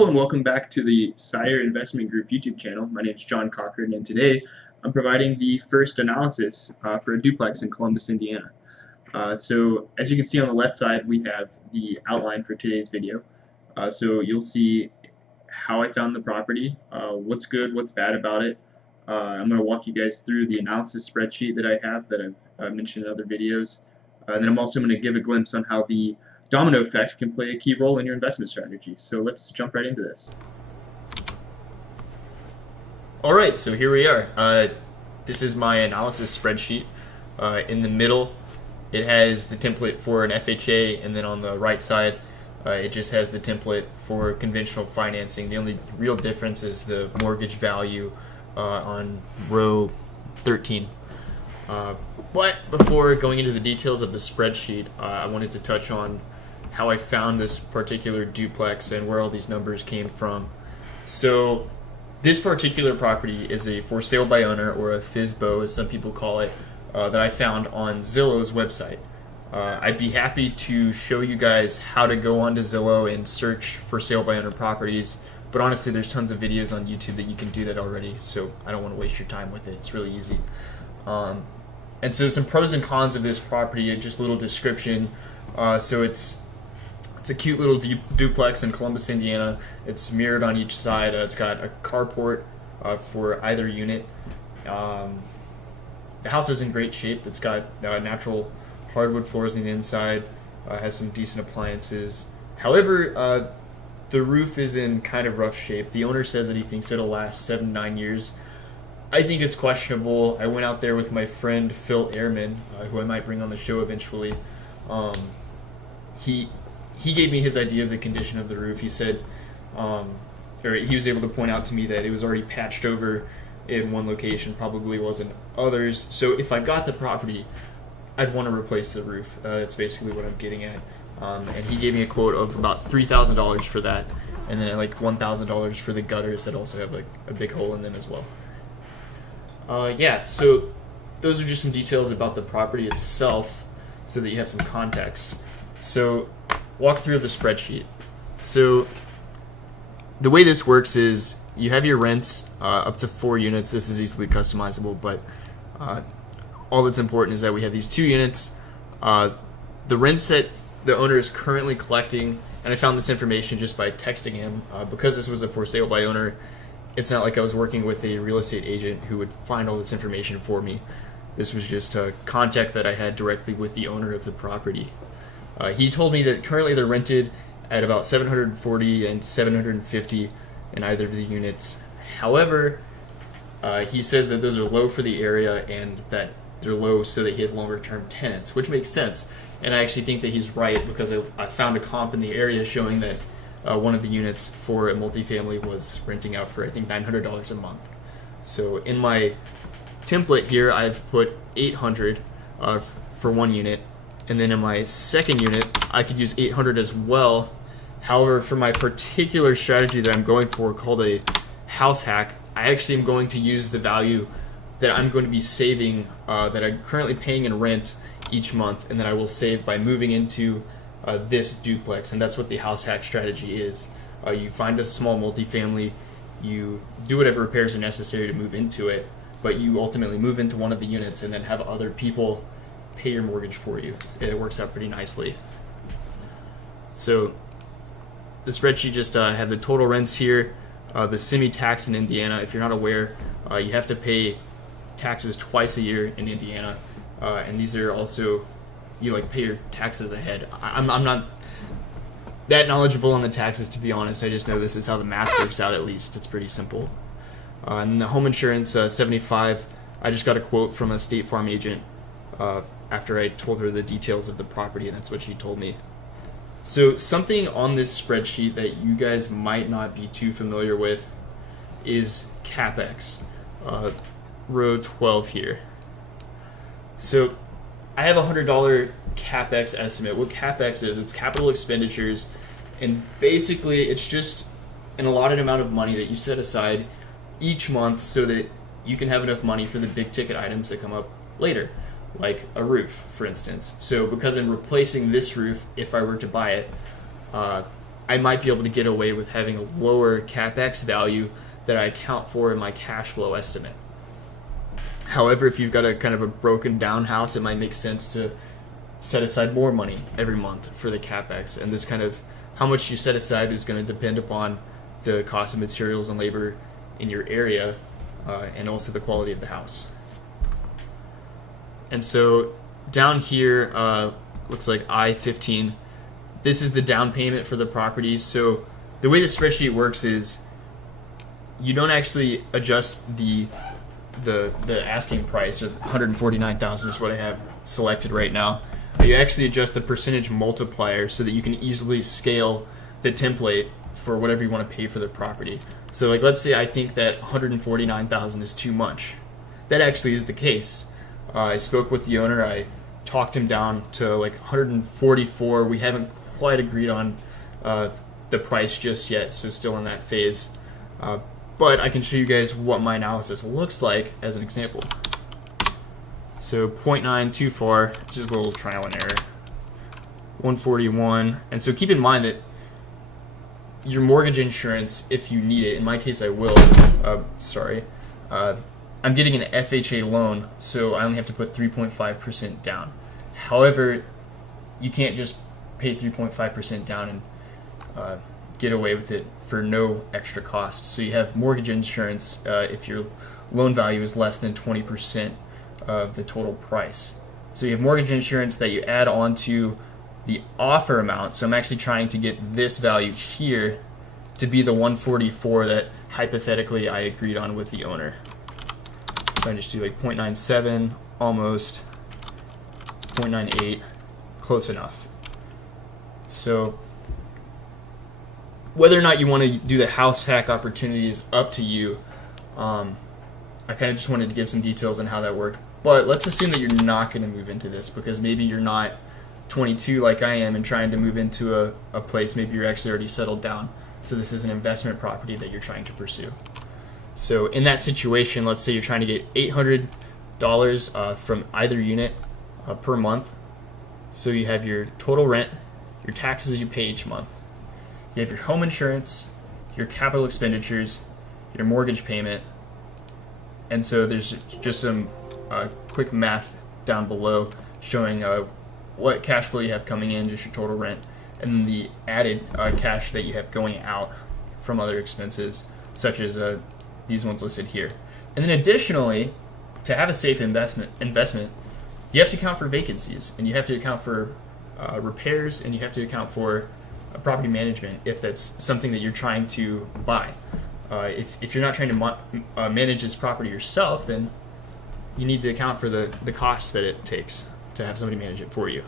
Hello and welcome back to the CIRE Investment Group YouTube channel. My name is John Cochran, and today I'm providing the first analysis for a duplex in Columbus, Indiana. So as you can see on the left side, we have the outline for today's video. So you'll see how I found the property, what's good, what's bad about it. I'm going to walk you guys through the analysis spreadsheet that I have that I've mentioned in other videos. And then I'm also going to give a glimpse on how the Domino Effect can play a key role in your investment strategy. So let's jump right into this. Alright, so here we are. This is my analysis spreadsheet. In the middle, it has the template for an FHA, and then on the right side, it just has the template for conventional financing. The only real difference is the mortgage value on row 13. But before going into the details of the spreadsheet, I wanted to touch on how I found this particular duplex and where all these numbers came from. So this particular property is a for sale by owner, or a FSBO as some people call it, that I found on Zillow's website. I'd be happy to show you guys how to go onto Zillow and search for sale by owner properties, but honestly there's tons of videos on YouTube that you can do that already, so I don't want to waste your time with it. It's really easy. And so some pros and cons of this property, and just a little description. So it's a cute little duplex in Columbus, Indiana. It's mirrored on each side. It's got a carport for either unit. The house is in great shape. It's got natural hardwood floors on the inside. Has some decent appliances. However, the roof is in kind of rough shape. The owner says that he thinks it'll last 7-9 years. I think it's questionable. I went out there with my friend Phil Ehrman, who I might bring on the show eventually. He gave me his idea of the condition of the roof. He said, or he was able to point out to me that it was already patched over in one location, probably wasn't others. So if I got the property, I'd want to replace the roof. That's basically what I'm getting at. And he gave me a quote of about $3,000 for that, and then like $1,000 for the gutters that also have like a big hole in them as well. Yeah, so those are just some details about the property itself so that you have some context. So walk through the spreadsheet. So the way this works is you have your rents up to 4 units. This is easily customizable, but all that's important is that we have these 2 units. The rents that the owner is currently collecting, and I found this information just by texting him, because this was a for sale by owner. It's not like I was working with a real estate agent who would find all this information for me. This was just a contact that I had directly with the owner of the property. He told me that currently they're rented at about $740 and $750 in either of the units. However, he says that those are low for the area and that they're low so that he has longer term tenants, which makes sense. And I actually think that he's right, because I found a comp in the area showing that one of the units for a multifamily was renting out for, I think, $900 a month. So in my template here, I've put $800 for one unit, and then in my second unit, I could use $800 as well. However, for my particular strategy that I'm going for, called a house hack, I actually am going to use the value that I'm going to be saving, that I'm currently paying in rent each month, and that I will save by moving into this duplex. And that's what the house hack strategy is. You find a small multifamily, you do whatever repairs are necessary to move into it, but you ultimately move into one of the units and then have other people pay your mortgage for you. It works out pretty nicely. So the spreadsheet just had the total rents here, the semi-tax in Indiana. If you're not aware, you have to pay taxes twice a year in Indiana, and these are also, you like pay your taxes ahead. I'm not that knowledgeable on the taxes, to be honest. I just know this is how the math works out. At least it's pretty simple. And the home insurance, $75. I just got a quote from a State Farm agent after I told her the details of the property, and that's what she told me. So something on this spreadsheet that you guys might not be too familiar with is CapEx, row 12 here. So I have a $100 CapEx estimate. What CapEx is, it's capital expenditures, and basically it's just an allotted amount of money that you set aside each month so that you can have enough money for the big ticket items that come up later, like a roof, for instance. So because I'm replacing this roof, if I were to buy it, I might be able to get away with having a lower CapEx value that I account for in my cash flow estimate. However, if you've got a kind of a broken down house, it might make sense to set aside more money every month for the CapEx. And this kind of how much you set aside is going to depend upon the cost of materials and labor in your area, and also the quality of the house. And so down here, looks like I-15. This is the down payment for the property. So the way the spreadsheet works is you don't actually adjust the asking price, or 149,000 is what I have selected right now. You actually adjust the percentage multiplier so that you can easily scale the template for whatever you want to pay for the property. So like, let's say I think that 149,000 is too much. That actually is the case. I spoke with the owner. I talked him down to like 144. We haven't quite agreed on the price just yet, so still in that phase. But I can show you guys what my analysis looks like as an example. So 0.9 too far, it's just a little trial and error. 141, and so keep in mind that your mortgage insurance, if you need it, in my case I will, I'm getting an FHA loan, so I only have to put 3.5% down. However, you can't just pay 3.5% down and get away with it for no extra cost. So you have mortgage insurance if your loan value is less than 20% of the total price. So you have mortgage insurance that you add on to the offer amount. So I'm actually trying to get this value here to be the 144 that hypothetically I agreed on with the owner. So I just do like 0.97, almost 0.98, close enough. So whether or not you want to do the house hack opportunity is up to you. I kind of just wanted to give some details on how that worked. But let's assume that you're not going to move into this, because maybe you're not 22 like I am and trying to move into a place. Maybe you're actually already settled down. So this is an investment property that you're trying to pursue. So in that situation, let's say you're trying to get $800 from either unit per month. So you have your total rent, your taxes you pay each month. You have your home insurance, your capital expenditures, your mortgage payment. And so there's just some quick math down below showing what cash flow you have coming in, just your total rent, and then the added cash that you have going out from other expenses, such as these ones listed here. And then additionally, to have a safe investment, you have to account for vacancies, and you have to account for repairs, and you have to account for property management if that's something that you're trying to buy. If you're not trying to manage this property yourself, then you need to account for the costs that it takes to have somebody manage it for you.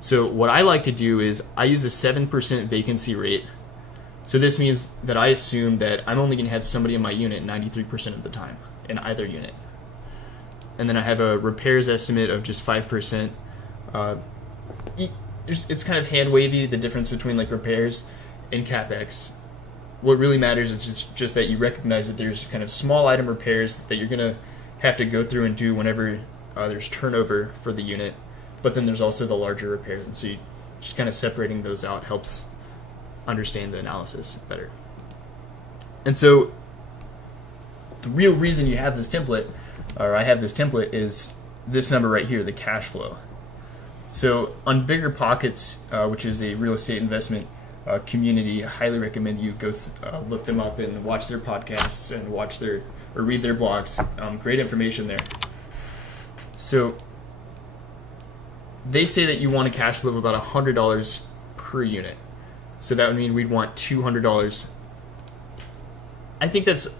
So what I like to do is I use a 7% vacancy rate. So this means that I assume that I'm only going to have somebody in my unit 93% of the time in either unit. And then I have a repairs estimate of just 5%. It's kind of hand wavy, the difference between like repairs and CapEx. What really matters is just that you recognize that there's kind of small item repairs that you're going to have to go through and do whenever there's turnover for the unit. But then there's also the larger repairs. And so you just kind of separating those out helps understand the analysis better. And so the real reason you have this template, or I have this template, is this number right here, the cash flow. So on Bigger Pockets, which is a real estate investment community, I highly recommend you go look them up and watch their podcasts and read their blogs. Great information there. So they say that you want a cash flow of about $100 per unit. So that would mean we'd want $200. I think that's,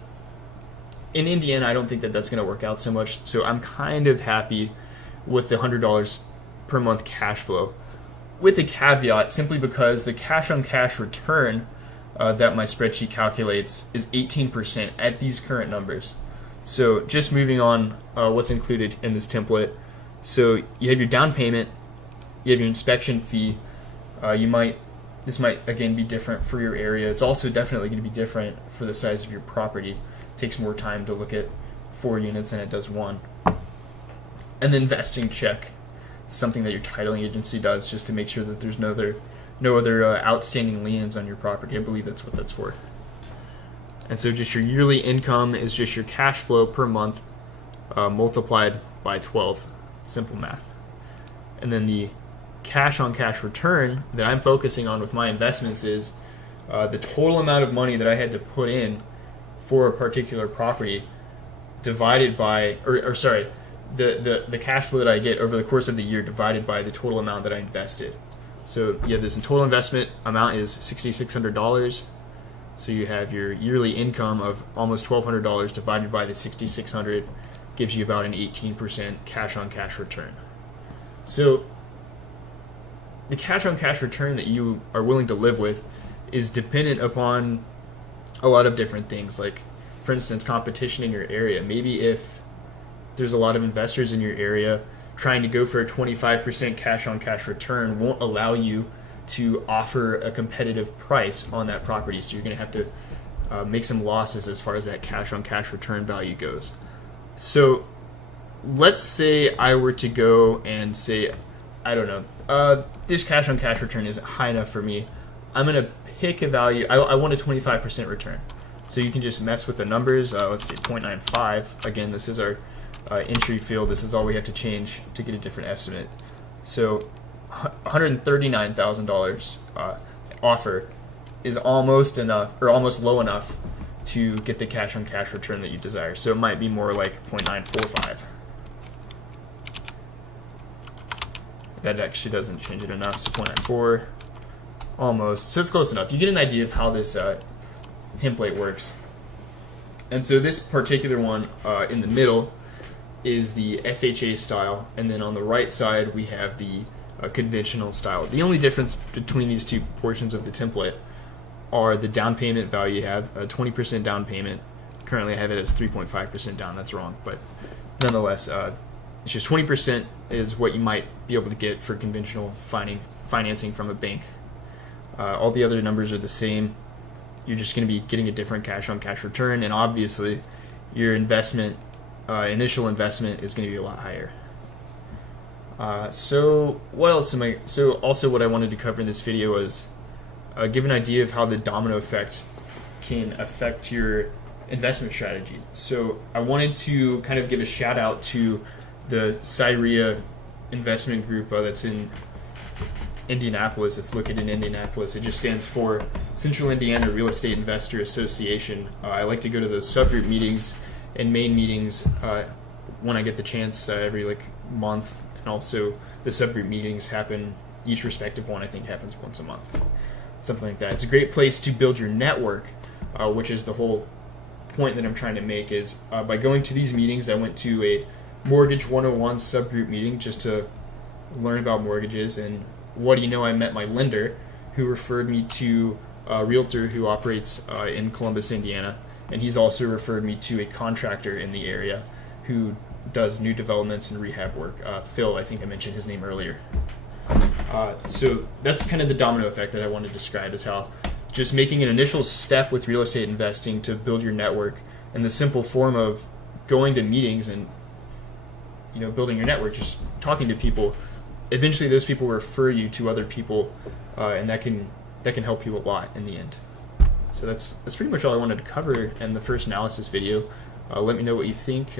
in Indiana, I don't think that that's going to work out so much. So I'm kind of happy with the $100 per month cash flow, with the caveat simply because the cash on cash return that my spreadsheet calculates is 18% at these current numbers. So just moving on, what's included in this template. So you have your down payment, you have your inspection fee. This might again be different for your area. It's also definitely going to be different for the size of your property. It takes more time to look at 4 units than it does 1. And then vesting check, something that your titling agency does just to make sure that there's no no other outstanding liens on your property. I believe that's what that's for. And so just your yearly income is just your cash flow per month multiplied by 12. Simple math. And then the cash on cash return that I'm focusing on with my investments is the total amount of money that I had to put in for a particular property divided by, the cash flow that I get over the course of the year divided by the total amount that I invested. So you have this total investment amount is $6,600. So you have your yearly income of almost $1,200 divided by the $6,600 gives you about an 18% cash on cash return. So the cash on cash return that you are willing to live with is dependent upon a lot of different things. Like, for instance, competition in your area. Maybe if there's a lot of investors in your area, trying to go for a 25% cash on cash return won't allow you to offer a competitive price on that property. So you're going to have to make some losses as far as that cash on cash return value goes. So let's say I were to go and say, I don't know, this cash on cash return isn't high enough for me. I'm going to pick a value. I want a 25% return. So you can just mess with the numbers. Let's say 0.95. Again, this is our entry field. This is all we have to change to get a different estimate. So $139,000 offer is almost enough, or almost low enough, to get the cash on cash return that you desire. So it might be more like 0.945. That actually doesn't change it enough. So 0.94, almost. So it's close enough. You get an idea of how this template works. And so this particular one in the middle is the FHA style, and then on the right side we have the conventional style. The only difference between these two portions of the template are the down payment value you have, a 20% down payment. Currently I have it as 3.5% down, that's wrong, but nonetheless, it's just 20% is what you might be able to get for conventional financing from a bank. All the other numbers are the same. You're just going to be getting a different cash on cash return, and obviously your investment, initial investment, is going to be a lot higher. So what else so also what I wanted to cover in this video was give an idea of how the domino effect can affect your investment strategy. So I wanted to kind of give a shout out to the CIRE investment group that's in Indianapolis. It's located in Indianapolis. It just stands for Central Indiana Real Estate Investor Association. I like to go to those subgroup meetings and main meetings when I get the chance every month, and also the subgroup meetings happen, each respective one I think happens once a month, something like that. It's a great place to build your network, which is the whole point that I'm trying to make. Is by going to these meetings, I went to a Mortgage 101 subgroup meeting just to learn about mortgages, and what do you know, I met my lender who referred me to a realtor who operates in Columbus, Indiana, and he's also referred me to a contractor in the area who does new developments and rehab work. Phil, I think I mentioned his name earlier. So that's kind of the domino effect that I want to describe, is how just making an initial step with real estate investing to build your network, and the simple form of going to meetings and building your network, just talking to people. Eventually those people refer you to other people, and that can help you a lot in the end. So that's pretty much all I wanted to cover in the first analysis video. Let me know what you think.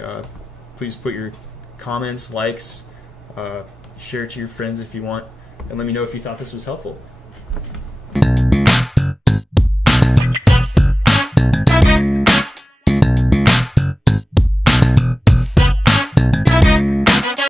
Please put your comments, likes, share it to your friends if you want, and let me know if you thought this was helpful.